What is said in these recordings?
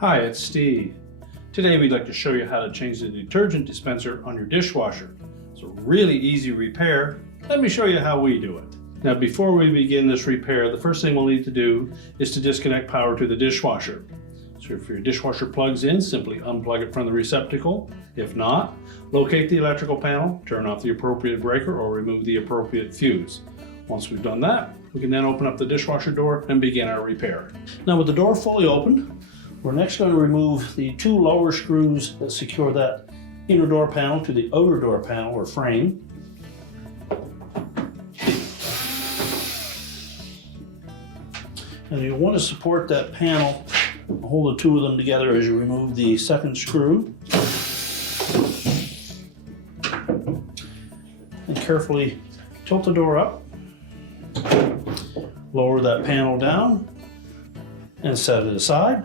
Hi, it's Steve. Today we'd like to show you how to change the detergent dispenser on your dishwasher. It's a really easy repair. Let me show you how we do it. Now before we begin this repair, the first thing we'll need to do is to disconnect power to the dishwasher. So if your dishwasher plugs in, simply unplug it from the receptacle. If not, locate the electrical panel, turn off the appropriate breaker or remove the appropriate fuse. Once we've done that, we can then open up the dishwasher door and begin our repair. Now with the door fully open, we're next going to remove the two lower screws that secure that inner door panel to the outer door panel or frame. And you'll want to support that panel, hold the two of them together as you remove the second screw. And carefully tilt the door up, lower that panel down, and set it aside.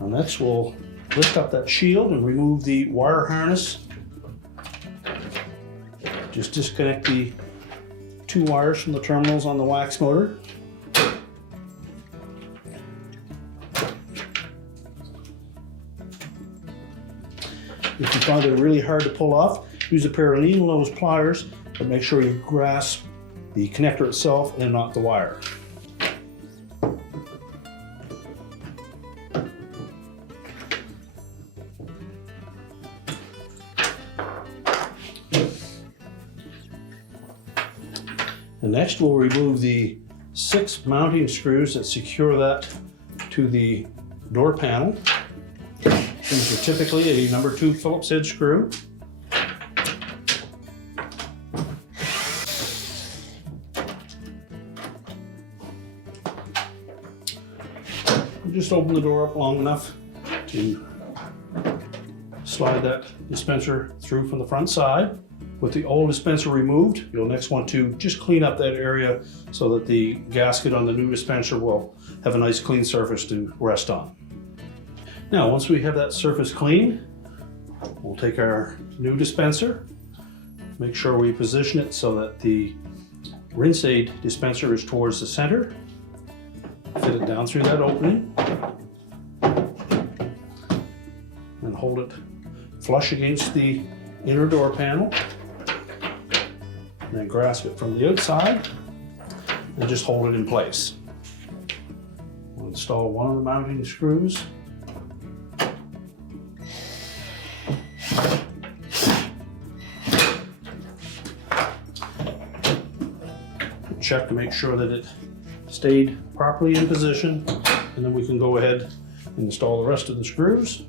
Now next we'll lift up that shield and remove the wire harness. Just disconnect the two wires from the terminals on the wax motor. If you find it really hard to pull off, use a pair of needle nose pliers, but make sure you grasp the connector itself and not the wire. And next we'll remove the 6 mounting screws that secure that to the door panel. These are typically a number 2 Phillips head screw. Just open the door up long enough to slide that dispenser through from the front side. With the old dispenser removed, you'll next want to just clean up that area so that the gasket on the new dispenser will have a nice clean surface to rest on. Now, once we have that surface clean, we'll take our new dispenser, make sure we position it so that the rinse aid dispenser is towards the center, fit it down through that opening, and hold it flush against the inner door panel. And then grasp it from the outside and just hold it in place. We'll install one of the mounting screws. Check to make sure that it stayed properly in position, and then we can go ahead and install the rest of the screws.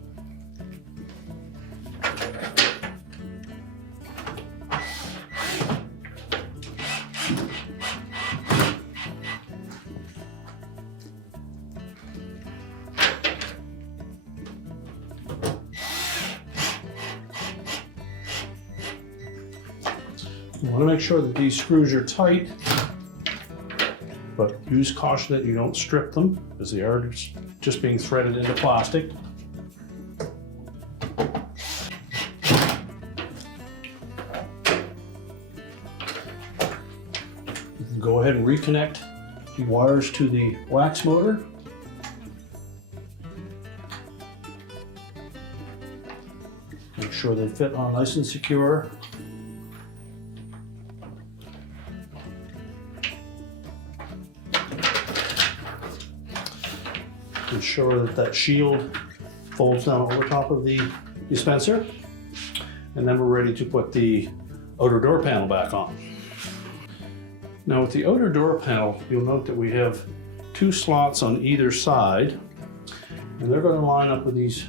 You want to make sure that these screws are tight, but use caution that you don't strip them, as they are just being threaded into plastic. You can go ahead and reconnect the wires to the wax motor. Make sure they fit on nice and secure. Ensure that shield folds down over top of the dispenser, and then we're ready to put the outer door panel back on. Now with the outer door panel, you'll note that we have 2 slots on either side, and they're going to line up with these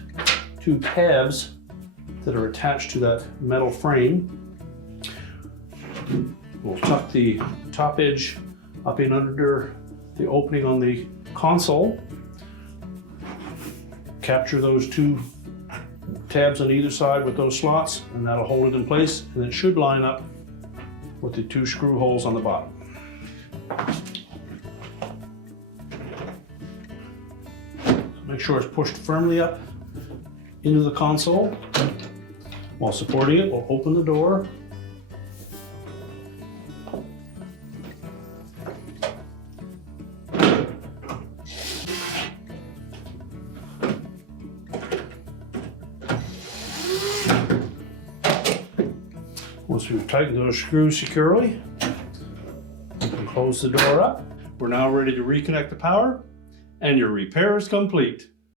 2 tabs that are attached to that metal frame. We'll tuck the top edge up in under the opening on the console. Capture those 2 tabs on either side with those slots, and that'll hold it in place, and it should line up with the 2 screw holes on the bottom. Make sure it's pushed firmly up into the console. While supporting it, we'll open the door. Once we've tightened those screws securely, we can close the door up. We're now ready to reconnect the power, and your repair is complete.